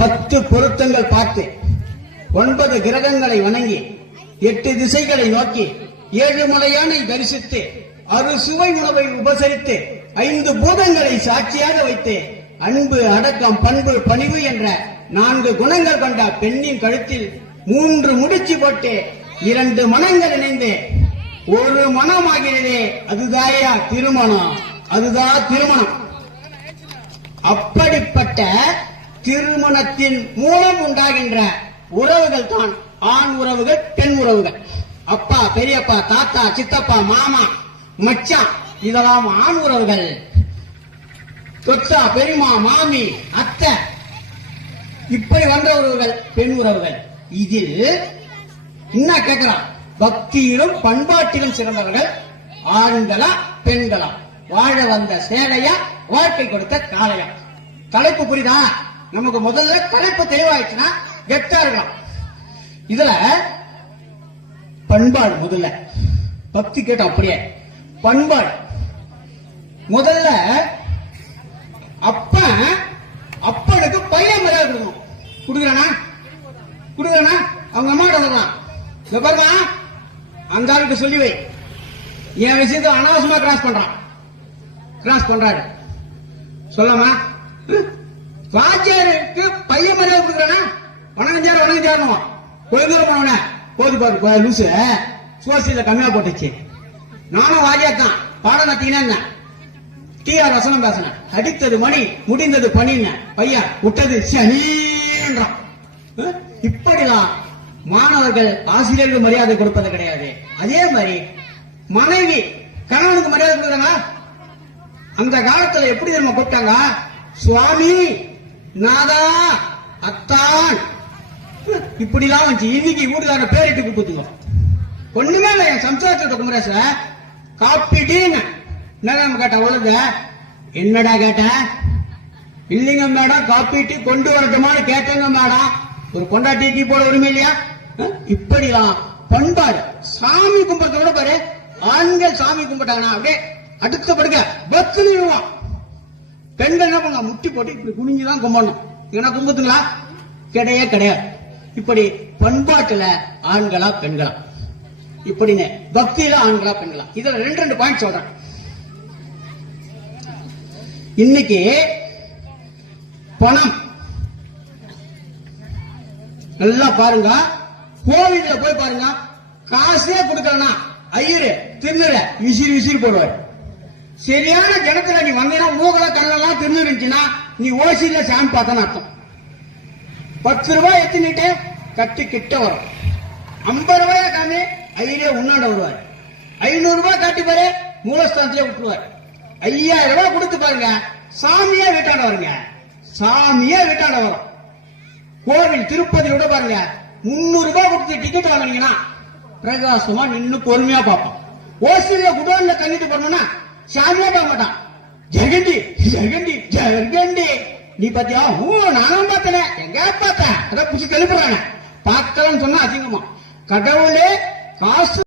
பத்து பொருத்தங்கள் பார்த்து ஒன்பது கிரகங்களை வணங்கி எட்டு திசைகளை நோக்கி ஏழு முறையானை தரிசித்து அறு சுவை உணவை உபசரித்து ஐந்து பூதங்களை சாட்சியாக வைத்து அன்பு அடக்கம் பண்பு பணிவு என்ற நான்கு குணங்கள் கொண்ட பெண்ணின் கழுத்தில் மூன்று முடிச்சு போட்டு இரண்டு மனங்கள் இணைந்து ஒரு மனமாகிறதே அதுதாயா திருமணம் அதுதான் திருமணம் திருமணத்தின் மூலம் உண்டாகின்ற உறவுகள் தான் ஆண் உறவுகள் பெண் உறவுகள் அப்பா பெரியப்பா தாத்தா சித்தப்பா மாமா மச்சான் இதெல்லாம் ஆண் உறவுகள் தொட்டா பெரியமா மாமி அத்தை இப்படி வந்த உறவுகள் பெண் உறவுகள் இதில் என்ன கேட்கலாம் பக்தியிலும் பண்பாட்டிலும் சிறந்தவர்கள் ஆண்களா பெண்களா வாழ வந்த சேலையா வாழ்க்கை கொடுத்த காலையா தலைப்பு புரியுதா நமக்கு முதல்ல படைப்பு தெளிவாயிடுச்சுன்னா கெட்டா இருக்கலாம் இதுல பண்பாடு முதல்ல பக்தி கேட்ட அப்படியே பண்பாடு முதல்ல அப்ப அப்பனுக்கு பையன் மரியாதை கொடுக்கணும் கொடுக்குறானா கொடுக்குறானா அவங்க அம்மா சொல்றான் பாருமா அந்த ஆளுக்கு சொல்லி வை என் விஷயத்த அனாவசியமா கிராஸ் பண்றான் கிராஸ் பண்றாரு சொல்லமா வாத்தியாருக்கு பையன் மரியாதை கொடுக்குறானா வணக்கம் சார் வணக்கம் சாரணும் கொஞ்சம் தூரம் போது பாரு லூசு சோசியல கம்மியா போட்டுச்சு நானும் வாத்தியார் தான் பாடம் கத்தீங்கன்னா என்ன டிஆர் வசனம் பேசினேன் அடித்தது மணி முடிந்தது பணின்னு பையன் விட்டது சனின்றான் இப்படிலாம் மாணவர்கள் ஆசிரியர்கள் மரியாதை கொடுப்பது கிடையாது அதே மாதிரி மனைவி கணவனுக்கு மரியாதை கொடுக்குறாங்க அந்த காலத்துல எப்படி நம்ம கூப்பிட்டாங்க சுவாமி நாதா அத்தான் இப்படிலாம் வந்துச்சு இன்னைக்கு வீட்டுக்கார பேரிட்டு கூப்பிட்டுக்கோ ஒண்ணுமே இல்லை என் சம்சாரத்தோட குமரேச காப்பீட்டின்னு டீன்னு என்ன கேட்டேன் உலக என்னடா கேட்டேன் இல்லைங்க மேடம் காப்பீட்டு கொண்டு வரட்டுமான்னு கேட்டேங்க மேடம் ஒரு கொண்டா டீக்கு போல உரிமை இல்லையா இப்படிலாம் பண்பாடு சாமி கும்பிடுறத விட பாரு ஆண்கள் சாமி கும்பிட்டாங்கன்னா அப்படியே அடுத்த படுக்க பக்குன்னு பெண்கள் என்ன பண்ணலாம் முட்டி போட்டு இப்படி குனிஞ்சு தான் கும்பணும் ஏன்னா கும்பத்துங்களா கிடையே கிடையாது இப்படி பண்பாட்டுல ஆண்களா பெண்களா இப்படின்னு பக்தியில ஆண்களா பெண்களா இதுல ரெண்டு ரெண்டு பாயிண்ட் சொல்றேன் இன்னைக்கு பணம் நல்லா பாருங்க கோவில போய் பாருங்க காசே கொடுக்கலனா ஐயரு திருநூறு விசிறி விசிறி போடுவார் சரியான கிணத்துல நீ வந்தீங்கன்னா மூகல கல்லெல்லாம் திருந்துருந்துச்சுன்னா நீ ஓசியில சாமி பார்த்தா அர்த்தம் பத்து ரூபாய் எத்தினிட்டு கட்டி கிட்ட வரும் ஐம்பது ரூபாய் காமி ஐயே உண்ணாட வருவார் ஐநூறு ரூபாய் காட்டி பாரு மூலஸ்தானத்திலே விட்டுருவார் ஐயாயிரம் ரூபாய் கொடுத்து பாருங்க சாமியா வீட்டாண்ட வருங்க சாமியா வீட்டாண்ட வரும் கோவில் திருப்பதி விட பாருங்க முன்னூறு ரூபாய் கொடுத்து டிக்கெட் வாங்கினீங்கன்னா பிரகாசமா நின்று பொறுமையா பார்ப்போம் ஓசியில குடோன்ல கண்ணிட்டு போனோம்னா சாமியே பார்க்க மாட்டான் ஜெகண்டி ஜெகண்டி ஜெகண்டி நீ பாத்தியா ஓ நானும் பார்த்தேன் எங்க பார்த்தேன் அதான் பிடிச்சி தெளிப்புறாங்க பார்த்தலன்னு சொன்னா அதிகமா கடவுளே காசு